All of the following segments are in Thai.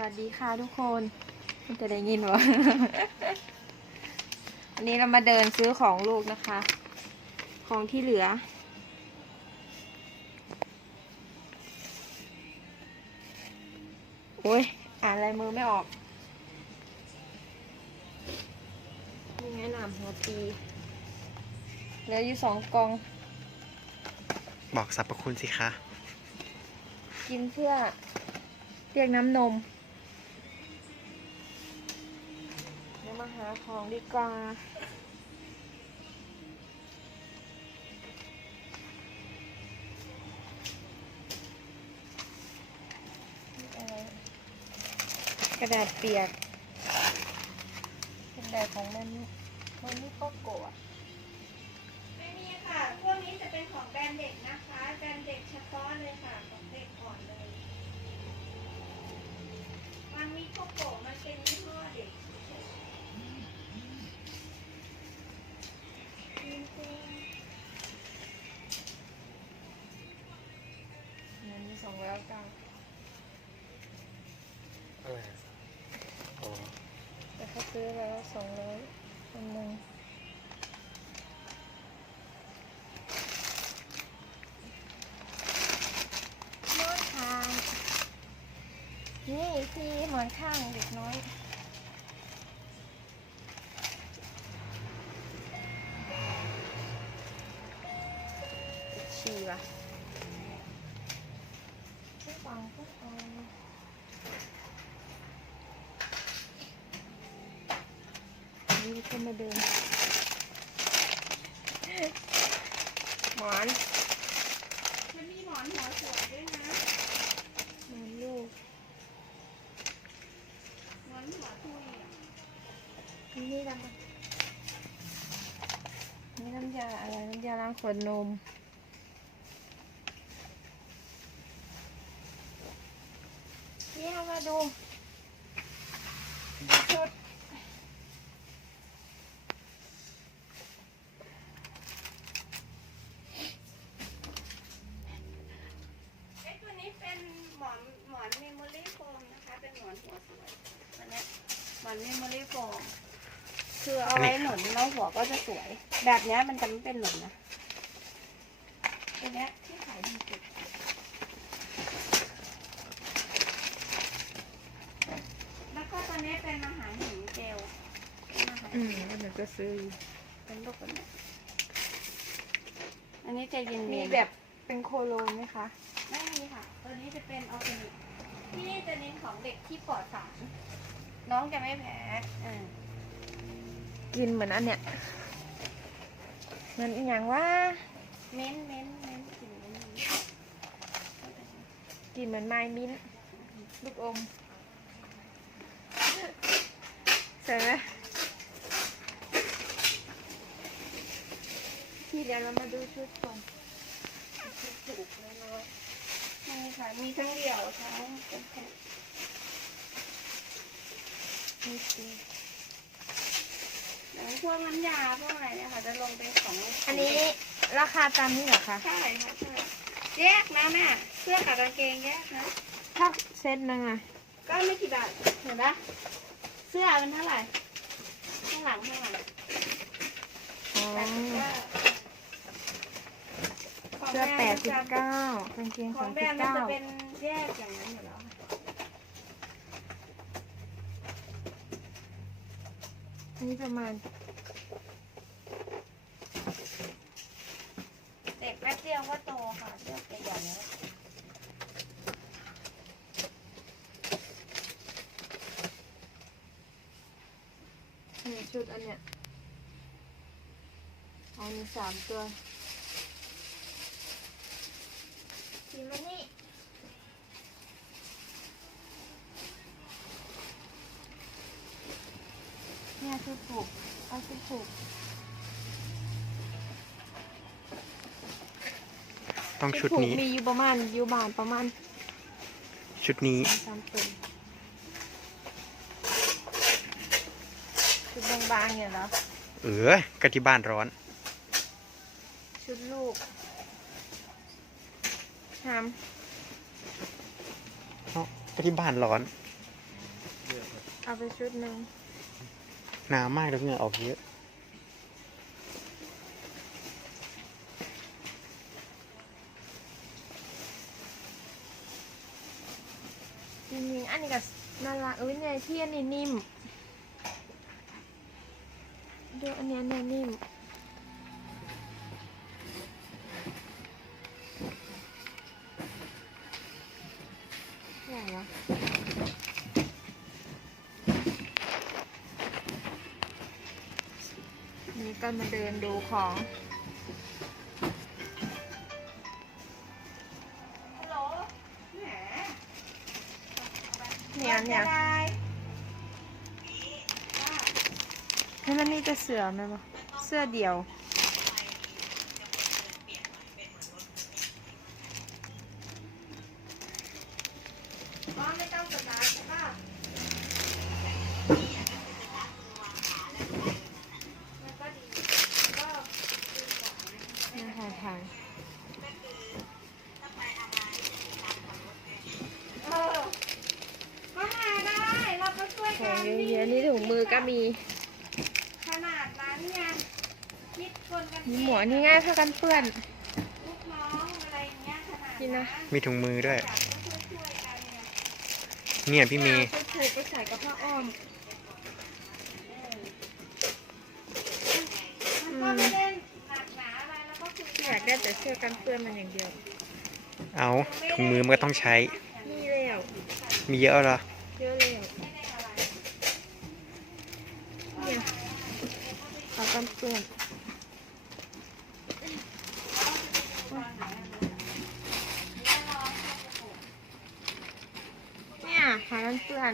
วัสดีค่ะทุกคนมันจะได้ยินวะวันนี้เรามาเดินซื้อของลูกนะคะ ของที่เหลือ โอ้ยอ่านลายมือไม่ออกนี่ไงหนามหัวปีเหลืออยู่สองกอง บอกสรรพคุณสิคะ กินเพื่อเรียกน้ำนม หาของดีกว่า กระดาษเปียกเป็นแบบของมันมันนี่ก็โกะไม่มีค่ะ พวกนี้จะเป็นของแบรนด์เด็กนะคะแบรนด์เด็กเฉพาะเลยค่ะ ของเด็กก่อนเลย มันมีโคโกะมันเป็นยี่ห้อเด็ก เงินสองร้อยเก้าอะไรอ๋อแต่เขาซื้อแล้วสองร้อยคนหนึ่งหมอนข้าง นี่ที่หมอนข้างเด็กน้อย ฉี่ว่ะไม่ ฟังก็เอานี่ก็มาเดินหมอนๆมันมีหมอนหัวสวยด้วยนะหมอนลูกหมอนหัวทุยอะนี่น้ำนี่น้ำยาอะไรน้ำยาล้างขวดนม นี่เอามาดูชุด ไอ้ตัวนี้เป็นหมอนหมอนเมมโมรี่โฟมนะคะ เป็นหมอนหัวสวยตัวเนี้ยห มอนเมมโมรี่โฟมคือเอาไว้หนุนแล้วหัวก็จะสวย แบบเนี้ยมันจะไม่เป็นหนุนนะตัวเนี้ยที่ขายดีสุดแล้วก็ตัวนี้เป็นมหาหินเจลเป็นมหาอืหิมนก็เดี๋ยวก็ซื้ออยู่เป็นลูกแบบนี้อันนี้จะเย็นๆมีแบบเป็นโคโลนไหมคะ ไม่มีค่ะ ตัวนี้จะเป็นออร์แกนิกที่นี่จะเน้นของเด็กที่ปลอดสาร น้องจะไม่แพ้อ่ากินเหมือนอันเนี้ยเหมันอหย่างว่า เม้นเม้นเม้นกลิ่นเม้นนี้กินเหมือนไม้มิ้นท์ลูกอมใช่ไหมที่เดี๋ยวเรามาดูชุดก่อนชุดถูกเลยเลยนี่ค่ะมีทั้งเดี่ยวทั้งเป็นแผ่น นี่สิอย่างพวกน้ำยาพวกอะไรเนี่ยค่ะจะลงเป็นของอันนี้ราคาตามนี้เหรอคะ ใช่ค่ะใช่แยกนะแม่เสื้อกับกางเกงแยกนะ ถ้าเซตหนึงอะก็ไม่กี่บาทเห็นปะเสื้อเป็นเท่าไหร่ข้างหลังข้างหลังอ๋อแปดสิบเก้าเสื้อแปดสิบเก้า กางเกงขสองมแบรสิบด์มันเก้าจะเป็นแยกอย่างนั้นอยู่แล้วค่ะ อันนี้ประมาณเด็กแป๊บเดียวก็โตค่ะเสื้อใหญ่ๆแล้วนี่ชุดอันเนี้ยเอามีสามตัวสีมันนี่ เนี่ยชุดผูกเอาชุดผูกต้องชุดผูกนี้ มีอยู่ประมาณอยู่บานประมาณชุดนี้สองสามตัวชุดบางๆเนี่ยเหรอเออกะที่บ้านร้อน ชุดลูกหามเอ้าก็ที่บ้านร้อนเอาไปชุดหนึ่ง หนาวมากแล้วเหงื่อออกเยอะจริงๆอันนี้ก็น่ารักเอ้ยเนี่ยที่อันนี้นิ่มดูอันเนี้ยเนี่ยนิ่ม ดินดูของฮัลโหลแหมเนี่ยเนี่ยได้ให้มันมีแต่เสือไหมวะเสื้อเดียว อ๋อไม่ต้องสตาร์ทใช่ป่ะมันก็ดีก็ดีกว่านะ นี่หาทาง เออก็หาได้ เราก็ ช่วยขกัองนเยอะๆนี่ถุงมือก็มีขนาดนั้นเนี่ยคิดคนกันมีหมวกนี่ง่ายผ้ากันเปื้อน ลูกน้องอะไรอย่างเงี้ยขนาดนี่นะ มีถุงมือด้วยอยากก็ช่วยช่วยกันเนี่ยเนี่ยพี่เมย์ ไปผูกไปใส่กับผ้าอ้อม มันก็ไม่ได้หนักหนาอะไรแล้วก็คืออยากได้แต่เสื้อกันเปื้อนมันอย่างเดียว เอาถุงมือมันก็ต้องใช้มีแล้ว มีเยอะเหรอ เยอะแล้วเนี่ย ผ้ากันเปื้อนเนี่ยผ้ากันเปื้อน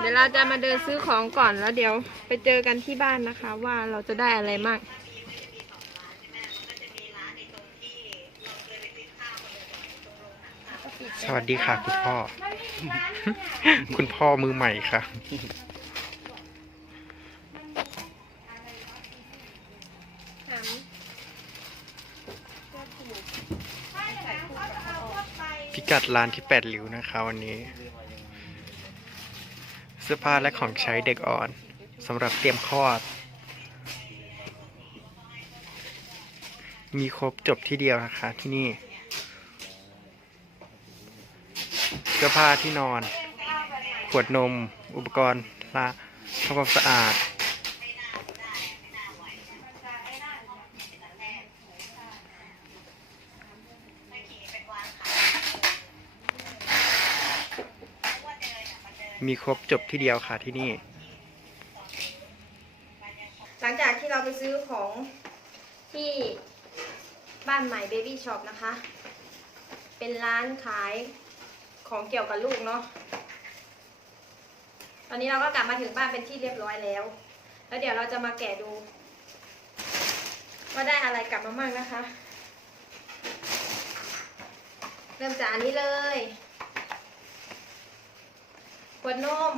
เดี๋ยวเราจะมาเดินซื้อของก่อนแล้วเดี๋ยวไปเจอกันที่บ้านนะคะ ว่าเราจะได้อะไรมากสวัสดีค่ะคุณพ่อ คุณพ่อมือใหม่ค่ะ พิกัดร้านที่แปดริ้วนะคะวันนี้ เสื้อผ้าและของใช้เด็กอ่อนสำหรับเตรียมคลอด มีครบจบที่เดียวนะคะที่นี่ เสื้อผ้าที่นอน ขวดนม อุปกรณ์ล้างทำความสะอาด มีครบจบที่เดียวค่ะที่นี่ หลังจากที่เราไปซื้อของที่บ้านใหม่เบบี้ช็อปนะคะ เป็นร้านขาย ของเกี่ยวกับลูกเนาะ ตอนนี้เราก็กลับมาถึงบ้านเป็นที่เรียบร้อยแล้ว แล้วเดี๋ยวเราจะมาแกะดูว่าได้อะไรกลับมาบ้างนะคะ เริ่มจากอันนี้เลยขวดนม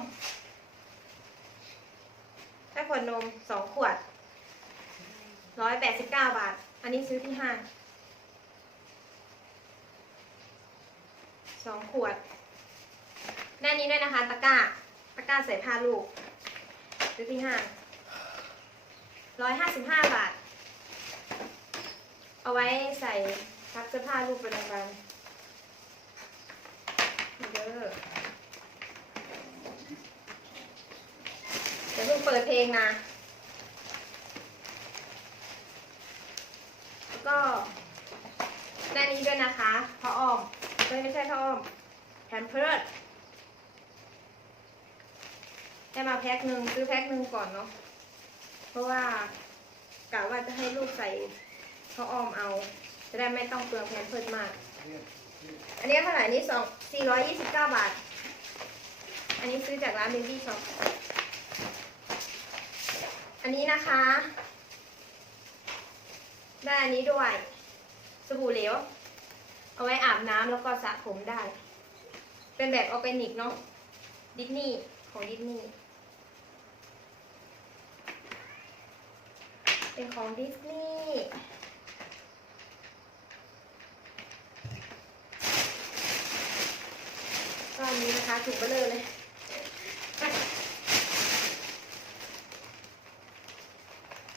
ได้ขวดนมสองขวดร้อยแปดสิบเก้าบาท อันนี้ซื้อที่ห้าง สองขวดได้อันนี้ด้วยนะคะ ตะกร้า ตะกร้าใส่ผ้าลูกซื้อที่ห้างร้อยห้าสิบห้าบาท เอาไว้ใส่ซักเสื้อผ้าลูกเป็นวันๆเด้อเดี๋ยวเพิ่งเปิดเพลงนะ แล้วก็ได้นี้ด้วยนะคะพระอ้อม ไม่ไม่ใช่พระอ้อมแพมเพิร์ดได้มาแพ็คหนึ่งซื้อแพ็คหนึ่งก่อนเนาะเพราะว่ากะว่าจะให้ลูกใส่พระอ้อมเอา จะได้ไม่ต้องเปลืองแพมเพิร์ดมาก อันนี้เท่าไหร่นนี้สองสี่ร้อยยี่สิบเก้าบาท อันนี้ซื้อจากร้านเบบี้ช็อปอันนี้นะคะได้อันนี้ด้วย สบู่เหลว เอาไว้อาบน้ำแล้วก็สระผมได้ เป็นแบบออร์แกนิกเนาะดิสนีย์ของดิสนีย์เป็นของดิสนีย์นะคะถุงเบลอเลย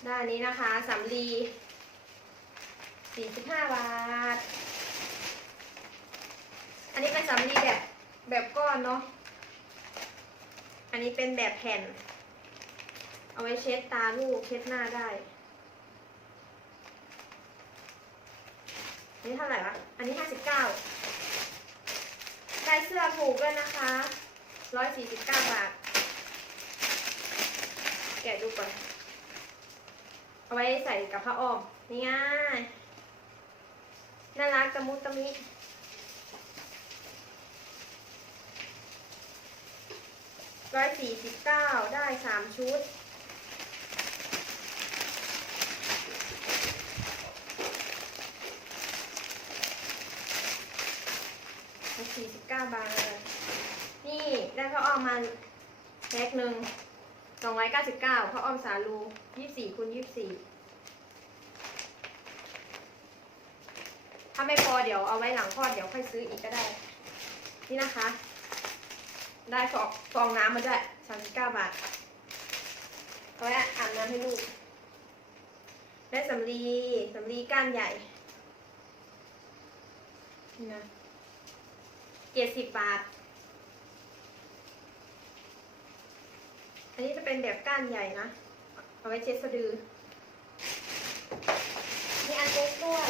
ด้านนี้นะคะสำลี45 บาท สำลีแบบแบบก้อนเนาะ อันนี้เป็นแบบแผ่น เอาไว้เช็ดตาลูกเช็ดหน้าได้อันนี้เท่าไหร่วะ อันนี้59ได้เสื้อผูกด้วยนะคะ149บาท แกะดูก่อน เอาไว้ใส่กับผ้าอ้อม นี่ง่ายน่ารักตะมุตะมิ ร้อยสี่สิบเก้าได้สามชุดร้อยสี่สิบเก้าบาทนี่ได้ข้าวอ้อมมาแพ็คหนึ่งสองร้อยเก้าสิบเก้าข้าวอ้อมสาลูยี่สี่คูณยี่สี่ถ้าไม่พอเดี๋ยวเอาไว้หลังคลอดเดี๋ยวค่อยซื้ออีกก็ได้ นี่นะคะ ได้ฟองฟองน้ำมาด้วยสามสิบเก้าบาทเอาไว้อาบน้ำให้ลูก ได้สำลีสำลีก้านใหญ่ นี่นะเจ็ดสิบบาท อันนี้จะเป็นแบบก้านใหญ่นะ เอาไว้เช็ดสะดือ มีอันเล็กด้วย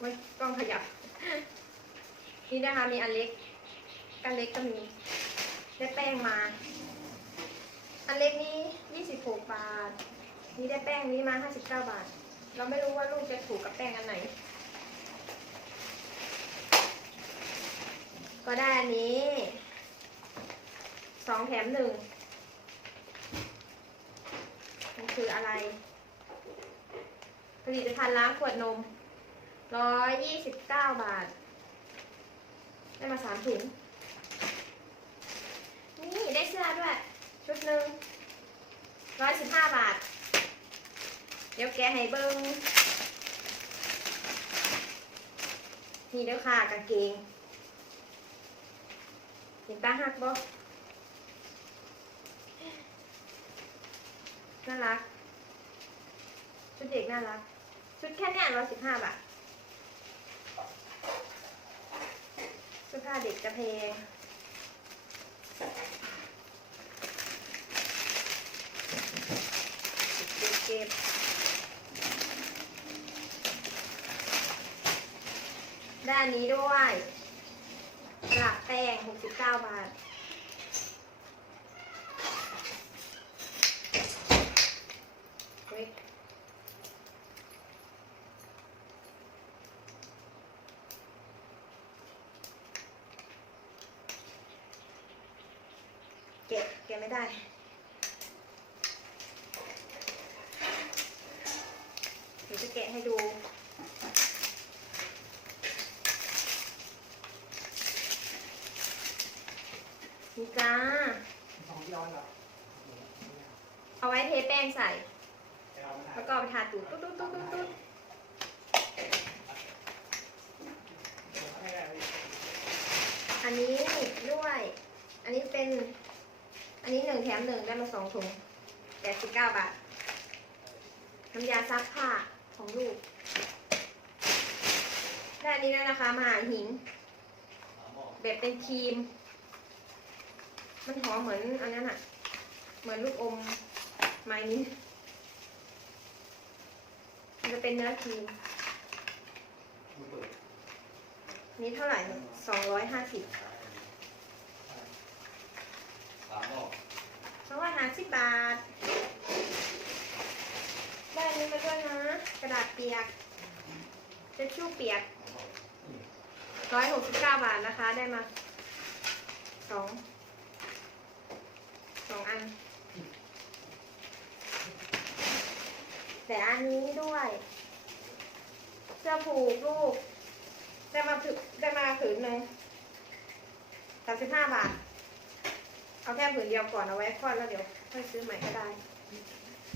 ไว้ กล้องขยับ นี่นะคะมีอันเล็กอันเล็กก็มีได้แป้งมา อันเล็กนี้26บาท นี่ได้แป้งนี้มา59บาท เราไม่รู้ว่าลูกจะถูกกับแป้งอันไหน ก็ได้อันนี้สองแถมหนึ่งมันคืออะไร ผลิตภัณฑ์ล้างขวดนม ร้อยยี่สิบเก้าบาท ได้มาสามถุง นี่ได้เสื้อด้วย ชุดหนึ่งร้อยสิบห้าบาท เดี๋ยวแกะให้เบิ้งนี่เด้อค่ะกางเกงเห็นตาหักบ่น่ารัก ชุดเด็กน่ารัก ชุดแค่เนี้ร้อยสิบห้าบาท สื้อผ้าเด็กกระเพงเก็บเก็บด้านนี้ด้วยหลักแป้ง 69 บาท เฮ้ย เก็บเก็บ ไม่ได้ เดี๋ยวจะแกะให้ดูนี่จ้าเอาไว้เทแป้งใส่ แล้วก็เอาไปทาตูดตุ๊ดตุ๊ดตุ๊ดตุ๊ดตุ๊ดอันนี้ด้วย อันนี้เป็น อันนี้หนึ่งแถมหนึ่งได้มาสองถุงแปดสิบเก้าบาท น้ำยาซักผ้าของลูก ได้อันนี้ด้วยนะคะมหาหิง แบบเป็นครีม มันหอมเหมือนอันนั้นอะเหมือนลูกอมไม้นี้มันจะเป็นเนื้อครีมนี่เท่าไหร่สองร้อยห้าสิบ สองร้อยห้าสิบบาท ได้อันนี้มาด้วยนะ กระดาษเปียกเช็ดชู่เปียกร้อยหกสิบเก้าบาทนะคะ ได้มาสองสองอัน แต่อันนี้ด้วยเสื้อผูกลูกได้มาผืนได้มาผืนหนึ่งสามสิบห้าบาท เอาแค่ผืนเดียวก่อนเอาไว้คลอดแล้วเดี๋ยวค่อยซื้อใหม่ก็ได้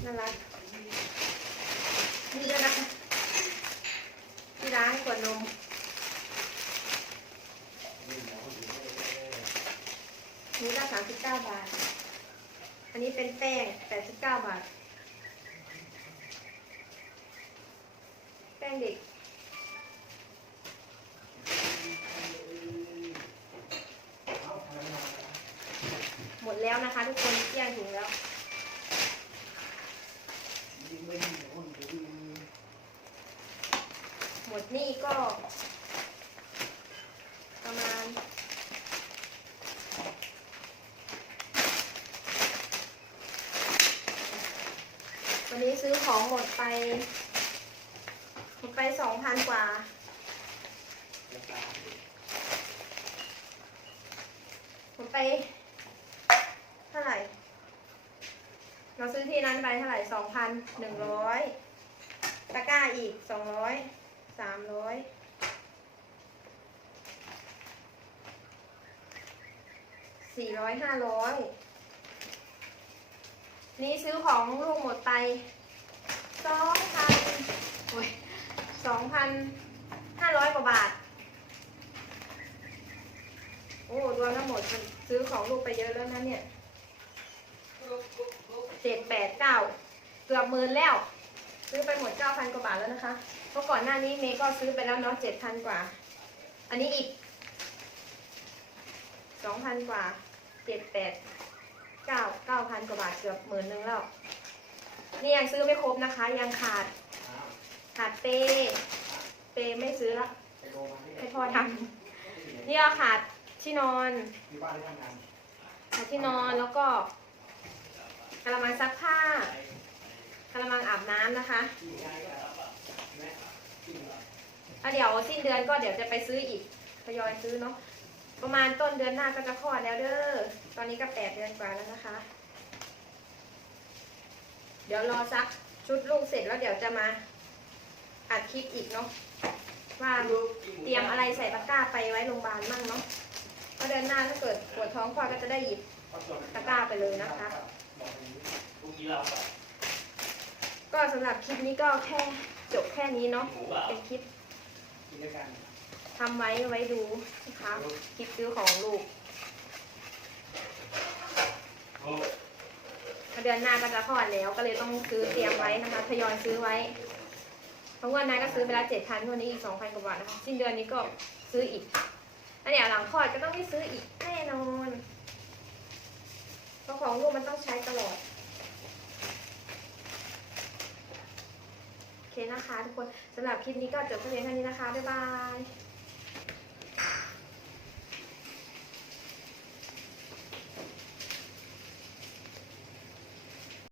น่ารักนี่ด้วยนะคะที่ร้านกวดนมนี่ก็สามสิบเก้าบาท อันนี้เป็นแป้งแปดสิบเก้าบาท แป้งเด็ก แล้วนะคะ ทุกคนเกลี้ยงถุงแล้ว หมดนี่ก็ ประมาณวันนี้ซื้อของหมดไป หมดไปสองพันกว่า หมดไป เท่าไหร่ เราซื้อที่นั้นไปเท่าไหร่สองพันหนึ่งร้อยตะกร้าอีกสองร้อยสามร้อยสี่ร้อยห้าร้อยนี่ซื้อของลูกหมดไปสองพันโอ้ยสองพันห้าร้อยกว่าบาท โอ้รวมทั้งหมดซื้อของลูกไปเยอะแล้วนะเนี่ย เจ็ดแปดเก้าเกือบหมื่นแล้ว ซื้อไปหมดเก้าพันกว่าบาทแล้วนะคะ เพราะก่อนหน้านี้เมย์ก็ซื้อไปแล้วเนาะเจ็ดพันกว่า อันนี้อีกสองพันกว่าเจ็ดแปดเก้าเก้าพันกว่าบาทเกือบหมื่นหนึงแล้วนี่ยังซื้อไม่ครบนะคะ ยังขาด ขาดเป เปไม่ซื้อละให้พ่อทำนี่ก็ขาดที่นอนขาดที่นอนแล้วก็ กระมังซักผ้ากระมังอาบน้ำนะคะแล้วเดี๋ยวสิ้นเดือนก็เดี๋ยวจะไปซื้ออีกทยอยซื้อเนาะประมาณต้นเดือนหน้าก็จะคลอดแล้วเด้อ ตอนนี้ก็แปดเดือนกว่าแล้วนะคะ เดี๋ยวรอซักชุดลูกเสร็จแล้วเดี๋ยวจะมาอัดคลิปอีกเนาะว่าเตรียมอะไรใส่ตะกร้าไปไว้โรงพยาบาลมั่งเนาะเพราะเดือนหน้าถ้าเกิดปวดท้องคลอดก็จะได้หยิบตะกร้าไปเลยนะคะ ก็สำหรับคลิปนี้ก็แค่จบแค่นี้เนาะเป็นคลิปทำไว้ไว้ดูนะคะคลิปซื้อของลูกเดือนหน้าก็จะคลอดแล้วก็เลยต้องซื้อเตรียมไว้นะคะทยอยซื้อไว้เพราะว่านั้นก็ซื้อไปแล้วเจ็ดพันวันนี้อีกสองพันกว่าบาทนะคะสิ้นเดือนนี้ก็ซื้ออีกอันเนี้ยหลังคลอดก็ต้องได้ซื้ออีกแน่นอนเพราะ ของลูกมันต้องใช้ตลอด โอเคนะคะทุกคนสำหรับคลิปนี้ก็จบเพียงเท่านี้นะคะ บ๊ายบาย